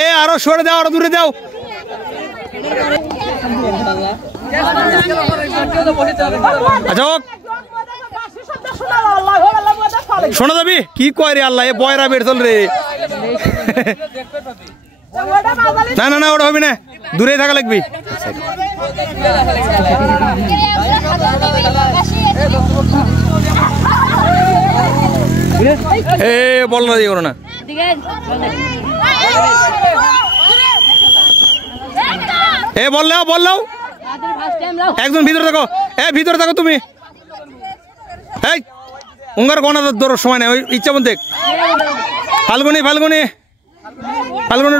এ আরো সরে দাও, আরো দূরে দাও। আচ্ছা শোনা যাবি কি কয় রে আল্লাহ, এ বয়রা বের চল রে। না না না ওটা হবে না, দূরে থাকা লাগবি। এ বল না দিয়ে না, এ বল নাও বল নাও। একজন ভিতরে থাকো, এ ভিতরে থাকো তুমি। এই উঙ্গার গণা ধরো সময় নেই, ওই ইচ্ছা মন দেখ। ফাল্গুনি ফাল্গুনি ফাল্গুনি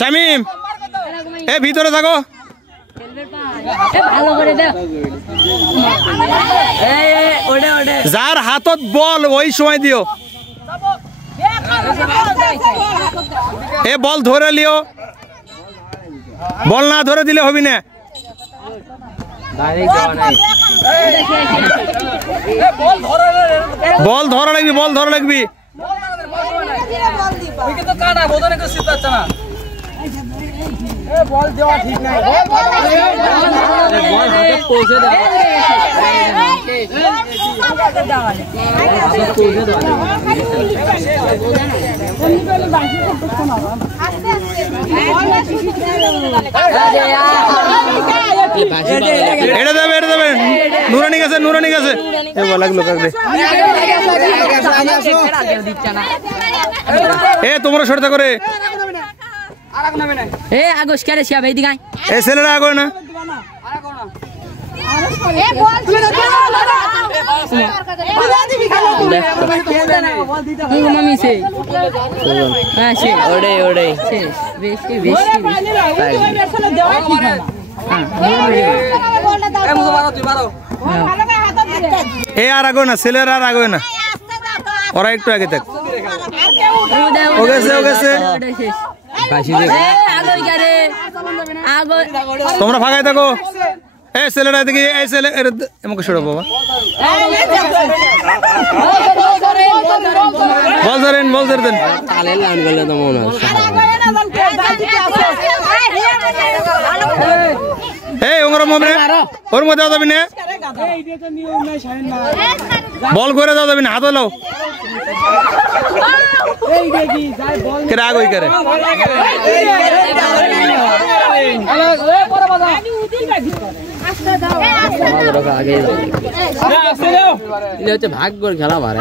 শামিম, এ ভিতরে থাকো। যার হাতত বল ওই সময় দিও। এ বল ধরে লিও, বল না ধরে দিলে হবি না। বল ধরা লাগবি, বল ধরা লাগবি। বল দেওয়া ঠিক নাই, পৌঁছে দেওয়া। এটা দেবে, এটা দেবে। নুরানি গেছে, নুরানি গেছে। লাগলো কাকরে। এ তোমরা সরতা করে। এ আগস করে শিয়া ভাই দিগাই। এ ছেলেরা আগো না। এ বল মামি সে হ্যাঁ সে ওড়ে ওড়ে বেশি বেশি এ আর আগো না, ছেলেরা আর আগো না, ওরা একটু আগে থাক। ও গেছে, ও গেছে। তোমরা ফাঁকায় থাকো। এ ছেলেরা দেখি, এই ছেলে আমাকে সরো বাবা। বল ধরেন, বল ধরেন। এই ওর মধ্যে ওর মধ্যে যাবি না, বল করে দাও যাবি না, হাত লাও। রাগ ওই করে ভাগ্যর খেলা মারে।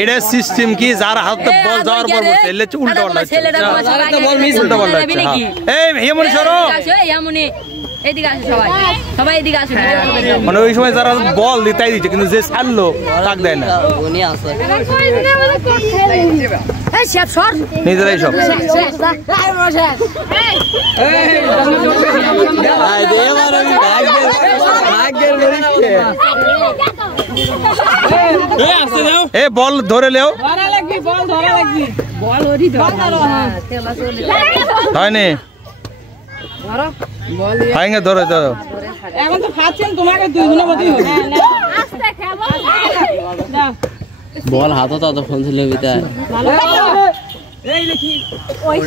এটা সিস্টেম কি, যার হাতে বল যাওয়ার পর উল্টা পাল্টা। মানে ওই সময় যারা বল দিতাই দিচ্ছে, কিন্তু যে ছাড়লো তাক দেয় না, নিজেরাই সব। এ বল ধরে লেও হয়নি, হাইঙ্গে ধরে ধরো। এখন তো খাচ্ছেন তোমাকে দুইজনের মতই হবে। বল হাতে তো ফোন ছিল ভিতরে এই দেখি ওই